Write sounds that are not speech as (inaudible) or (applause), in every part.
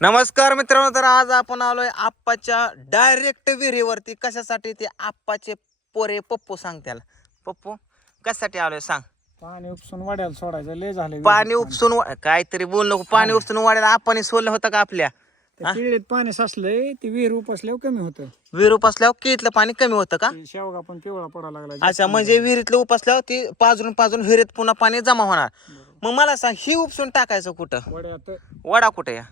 नमस्कार मित्रांनो तर आज आपण आलोय आप्पाच्या डायरेक्ट विहिरीवरती. कशासाठी ते आप्पाचे पोरे पप्पू सांग त्याला. पप्पू कशासाठी आलोय सांग. पाणी उपसून वाड्याला सोडायचं लय झालं पाणी उपसून वा- काहीतरी बोल नको. पाणी उपसून वाढायला आप्पाने सोडलं होतं का आपल्या? त्या पिळीत पाणी साचलंय ते विहीर उपसल्यावर कमी होतं. विहीर उपसल्यावर कितलं पाणी कमी होतं का? ते शेवगा पण पिवळा पडायला लागला अच्छा म्हणजे विहिरीतलं उपसल्यावर ती पाजरून पाजरून विहिरीत पुन्हा पाणी जमा होणार. मग मला सांग ही उपसून टाकायचं कुठं? वड्यात. वडा कुठे या?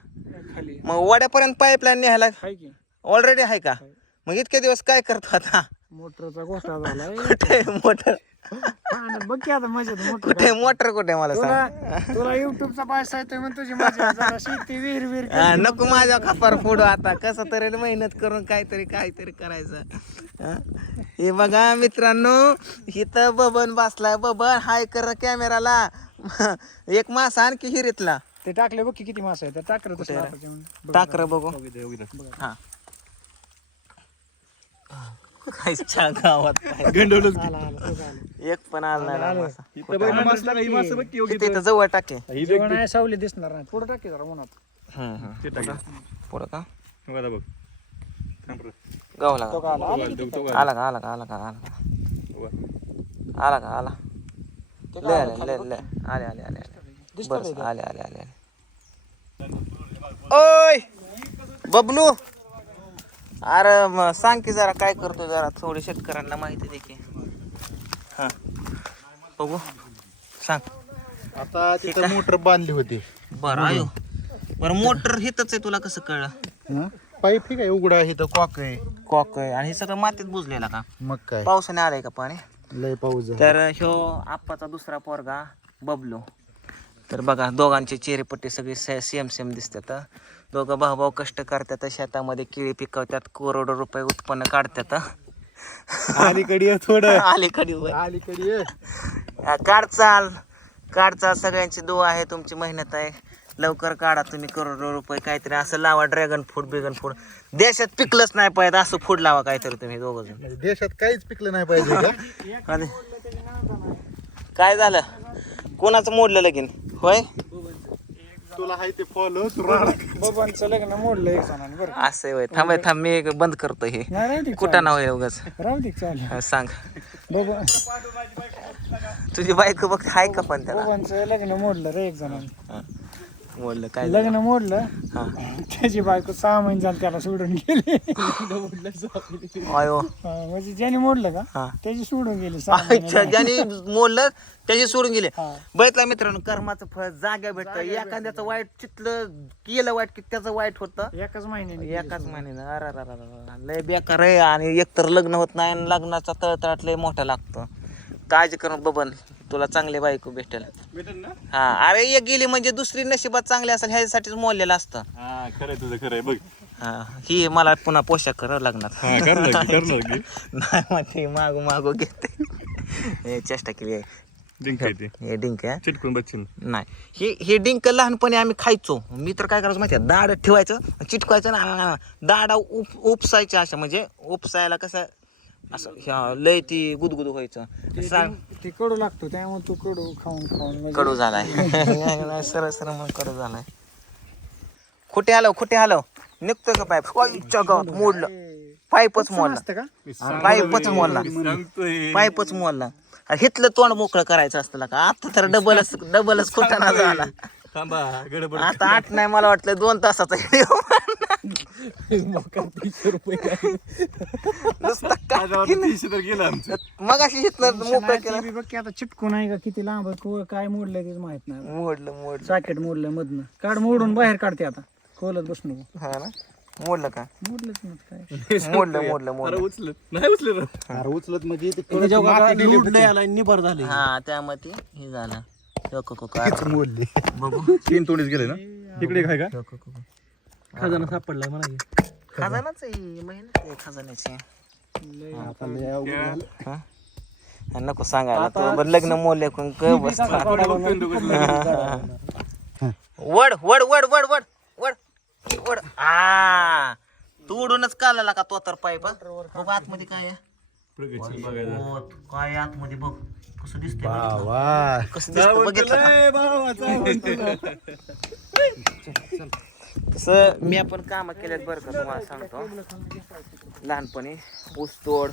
खाली. मग वड्यापर्यंत पाईपलाईन न्यायला हाय की. ऑलरेडी आहे का? मग इतके दिवस काय करतो आता? मोटरचा गोठा झालाय कुठे मोटर? बघ की आता मजेत मोटर कुठे मोटर कुठे मला सांग? तुला युट्यूबचा पैसा येतोय म्हणून तुझी मजा जरा शेती विहीर विहीर हा, नको माझ्या खपार फोडू आता. कसं तरी मेहनत करून काहीतरी काहीतरी करायचं. हा? हे बघा मित्रांनो इथं बबन बसलाय. बबन हाय कर कॅमेराला एक मास आणखी हिरीतला. ते टाकले बघ की किती मास आहे टाकर तसं टाकर बघू. हा. खायच्या गावात काय. एक पण आला नाही मासा. इथं जवळ टाके. आहे सावली दिसणार नाही. पुढे टाके जरा उन्हात. पुढं? का? बघ गावला का आला? आला की? आला का? आला का? आला का? आला का? आला का? आला. ले आले? ले ले आले आले आले आले. बस आले आले आले आले. ओय बबलू. अरे सांग की जरा काय करतो जरा थोडी शेतकऱ्यांना माहिती दे की. हा. बघू सांग. आता तिथं मोटर बांधली होती. बरं आयो. बरं मोटर हितच आहे तुला कसं कळलं? पाईप ही काय उघडा आहे इथं कॉक आहे. कॉक आहे. आणि हे सगळं मातीत बुजलेला का? मग काय? पावसाने आलंय का पाणी? लय पाऊस. तर ह्यो आप्पाचा दुसरा पोरगा बबलू. तर बघा दोघांची चेहरेपट्टी सगळी सेम सेम दिसतात दोघं भाऊ भाऊ कष्ट करतात शेतामध्ये केळी पिकवतात करोडो रुपये उत्पन्न काढतात अलीकडे थोडं. (laughs) अलीकडे. अलीकडे काढ चाल. काढ चाल सगळ्यांची दुआ आहे तुमची मेहनत आहे. लवकर काढा तुम्ही करोडो रुपये काहीतरी असं लावा ड्रॅगन फ्रूट बिगन फ्रूट देशात पिकलंच नाही पाहिजे असं फूड लावा काहीतरी तुम्ही दोघं देशात काहीच पिकलं नाही पाहिजे काय झालं? कोणाचं मोडलं लगीन? होय? तुला हाय ते फॉलो बबांचं लग्न मोडलं एक जणांनी बरं. असं आहे होय. थांब हे, थांब मी एक बंद करतो हे. नाही राहू दे कुठं नाव आहे उगाच? राहू दे चालेल. हा, सांग. बबा तुझी बायको बघ हाय का पण त्याला? बबांचं लग्न मोडलं रे एक जणांनी. हा. मोडलं काय झालं? लग्न मोडलं. हा. त्याची बायको सहा महिने झाले त्याला सोडून गेली. अयो हा, म्हणजे ज्याने मोडलं का त्याची सोडून गेली सहा महिने अच्छा, ज्याने मोडलं त्याची सोडून गेले. हा. बघितलं मित्रांनो कर्माचं फळ जाग्या भेटतं. एखाद्याचं वाईट चितलं केलं वाईट की त्याचं वाईट होतं. एकाच महिन्याने गेली एकाच महिन्यानं. अरे अरे अरे अरे. लय बेकार आहे. आणि एकतर लग्न होत नाही आणि लग्नाचा तळतळाट लय मोठा लागतो. काळजी करून बबन तुला चांगली बायको भेटेल. हा अरे एक गेली म्हणजे दुसरी नशिबात चांगली असेल ह्यासाठीच मोडलेलं असतं. हा खरंय तुझं खरंय बघ. हा ही मला पुन्हा पोशाख करावं लागणार. हा (laughs) नाही मागू मागू घेते. हे चेष्टा केली. आहे ते. हे डिंक आहे. चिटकून बच्चन नाही हे हे डिंक लहानपणी आम्ही खायचो. मी तर काय करायचं माहिती आहे दाड ठेवायचं चिटकवायचं ना दाडा उप उपसायच्या अशा म्हणजे उपसायला कसं असं ह्या लय ती गुदगुद व्हायचं. सांग. ते कडू लागतो त्यामुळे तू कडू खाऊन खाऊन म्हणजे कडू झालाय. (laughs) सरळ सरळ मग कडू झालाय. कुठे आलो कुठे आलो? निघतो का पाईप? इच्छा गावात मोडलं. पाईपच मोडला. असतं का? पाईपच मोडला. सांगतोय. पाईपच मोडला. अरे हिथलं तोंड मोकळं करायचं असतं का? आता तर डबलच डबलच कुठाना झाला. थांबा गडबड आता आठ नाही मला वाटलं दोन तासाचा व्हिडिओ. (laughs) नुसतं (laughs) काय तीनशे तर गेलं आमचं. मग अशी हिथलं मोकळं नाही, केलं. ते बी बघ की आता चिटकून आहे का? किती लांब आहे, काय मोडलंय तेच माहीत नाही. मोडलं मोडलं. सॉकेट मोडलं मधनं. काढ मोडून बाहेर काढते आता. खोलत बस नको. हा ना? मोडलं का? मोडलंच काय. मोडलं मोडलं मोडलं. उचलत. नाही उचलत. अरे उचलत म्हणजे ते माती होते. हा त्यामध्ये हे झालं. नको को काय मोडली बघू. तीन तोडीच गेले ना? इकडे काय का? नको को खजाना सापडला म्हणा खजानाच आहे मेहनत आहे खजान्याची. हा? हा, नको सांगायला तो बरं लग्न मोडले कोण क बसला वड वड वड वड वड वड वड. आ तू उडूनच काढला का तो तर पाईप बघ. आतमध्ये काय आहे. ओ, काय आतमध्ये बघ. कसं दिसतंय वा बघितलं? वा कसं दिसतं बघितलं का? (laughs) तसं मी आपण कामं केल्यात बरं का तुम्हाला सांगतो. लहानपणी ऊसतोड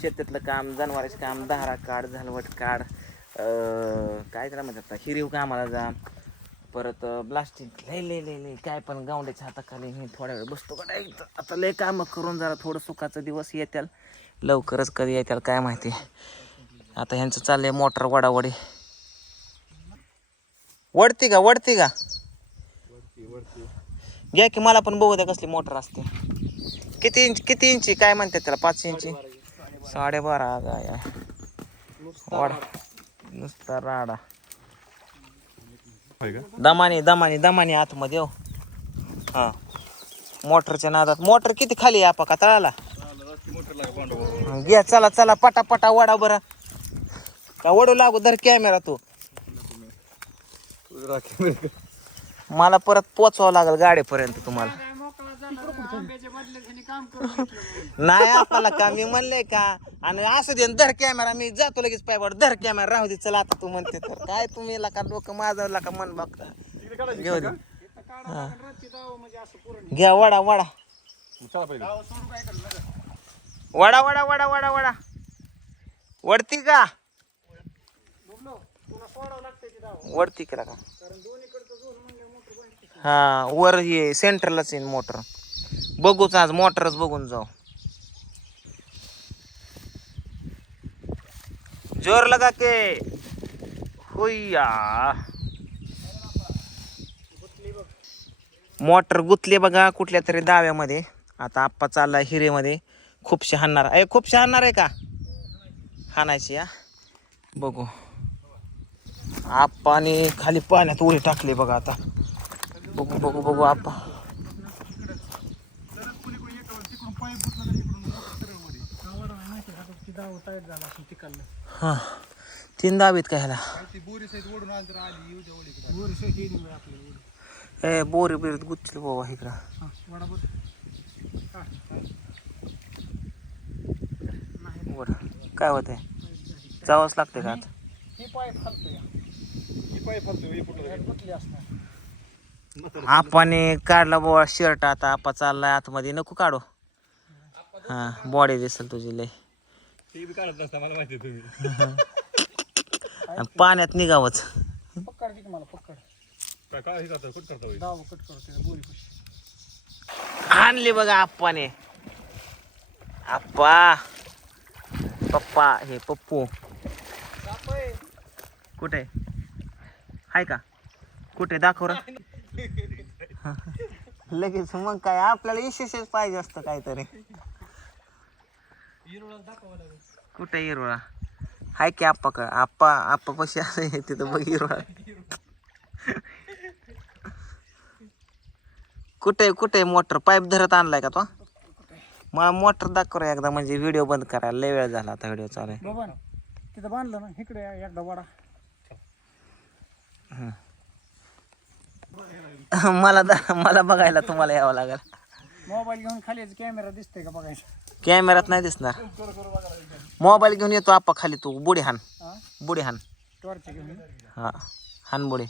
शेतातलं काम जनावरांचं काम दारा काढ झालवट काढ काय त्याला म्हणतात आता, हिरीव कामाला जा परत ब्लास्टिक लय लय लय लय काय पण गावड्याच्या हाताखाली मी थोड्या वेळ बसतो. का आता लय कामं करून जरा थोडं सुखाचा दिवस येत्याल लवकरच कधी येत्याल काय माहिती. आता ह्यांचं चाललंय मोटर वडावडी. वडती का वडती का? घ्या की मला पण बघू द्या कसली मोटर असते. किती इंच किती इंची? काय म्हणतात त्याला पाच इंची? साडेबारा गाय वाडा नुसता राडा. दमानी दमानी दमानी आतमध्ये हो. हा. मोटरच्या नादात. मोटर किती खाली आहे आपा का तळाला? घ्या चला चला पटा पटा वडा बरं. का वडू लागू धर कॅमेरा तू. मला परत पोचवावं लागेल गाडीपर्यंत तुम्हाला. नाही आपल्याला का मी म्हणलंय का? आणि असं दे धर कॅमेरा मी जातो लगेच पायवर धर कॅमेरा राहू दे चला आता तू म्हणते तर. काय तुम्ही का लोक माझं का मन बघता? घेऊ दे. घ्या वडा वडा. वडा वडा वडा वडा वडा. वडती का? वडती का कारण दोन्हीकडचं जोड म्हणजे मोटर बंद हा वर हे सेंटरलाच येईन मोटर बघूच आज मोटरच बघून जाऊ. जोर लगा के. होया मोटर गुतली बघा कुठल्या तरी दाव्यामध्ये. आता आप्पा चालला हिरेमध्ये. खूपशे हाणणार. आहे खूपशे हाणणार आहे का? हाणायची या. बघू. आप्पाने खाली पाण्यात उडी टाकली बघा आता. बघू बघू बघू आप्पा. ती झाला हा. तीन दाबीत काय ह्याला? ए बोरी बिरीत गुच्छल बाबा इकडं. बर. काय होत आहे जावंच लागते का आता? ही पाय फालतो या. ही पाय फालतो हे कुठं असणार आपाने काढला बाबा शर्ट आता. आपा चाललाय आतमध्ये. नको काढू. हा बॉडी दिसेल तुझी लय ते बी काढत नसता मला माहिती आहे तुम्ही. आणि पाण्यात निघावंच. पक्कड की मला पक्कड काय काय करता कुठं करता होय? दाव कट करतो बोरी खुशी आणली बघा आप्पाने. आप्पा. पप्पा हे पप्पू. कुठे? हाय का? कुठे? दाखव रा. (laughs) लगेच मग काय आपल्याला विशेषच पाहिजे असतं काहीतरी. कुठे हिरोळा? हाय की आप्पा का आप्पा आप्पा पशी आहे तिथं बघ हिरोळा. कुठे कुठे मोटर पाईप धरत आणलाय का तो? मला मोटर दाखव रे एकदा म्हणजे व्हिडिओ बंद करायला लय वेळ झाला आता व्हिडिओ चालू आहे. बाबा तिथं बांधलं ना इकडे एकदा वडा. (laughs) मला दा- मला बघायला तुम्हाला यावं लागेल. मोबाईल घेऊन खाली कॅमेरा दिसतोय का बघायचं कॅमेऱ्यात नाही दिसणार. मोबाईल घेऊन येतो आप्पा खाली तू बुडी हान. हा? बुडी हान. टॉर्च घेऊन हा हान बुडी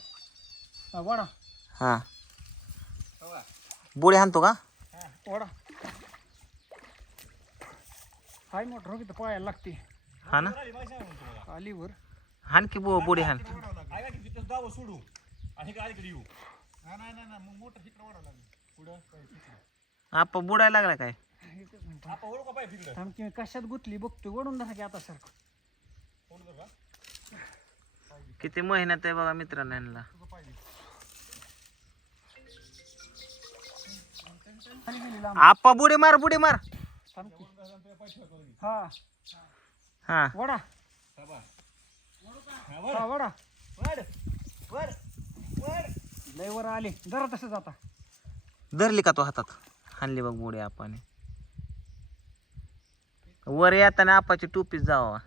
हा, वडा. हा. बुडी हाणतो का? वडा. हाय मोटर हो की तर पायाला लागते. हा ना? खालीवर हान की बु बुडी हान? नाही नाही नाही मग मोठं तिकडं वाढावं लागेल. पुढं आप्पा बुडायला लागला काय? आपण ओळखू का पाहिजे तिकडं. थांब की कशात गुतली बघतोय वडून धरा की आता सारखं. किती महिन्यात आहे बघा मित्रांनो यांना. खाली गेली लांब. आप्पा बुडी मार बुडी मार. थांब की. हा. हा. वडा. हा वडा. लय वर आले. जरा तसंच आता. धरली का तो हातात? हाणली बघ बुडी आपाने वर येताना आपाची टोपीच जावा.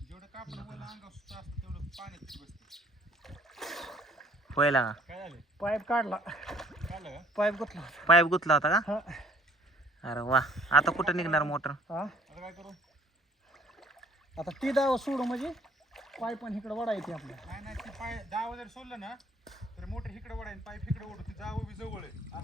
जेवढं कापड बोला अंगावर सुद्धा असतं तेवढं पाण्यात ते बसतं. पहिला का? काय झाले? पाईप काढला. पाईप गुतला पाईप गुतला होता का? हा. अरे वा. आता कुठं निघणार मोटर? हा. आता काय करू? आता ती दाव सोडू म्हणजे? पाय पण इकडे येते आपल्या. नाही नाही ते पाय दहा जर सोडलं ना तर मोटर इकडे वडायन पाय इकडे ओढ ती जावं बी जवळ आहे.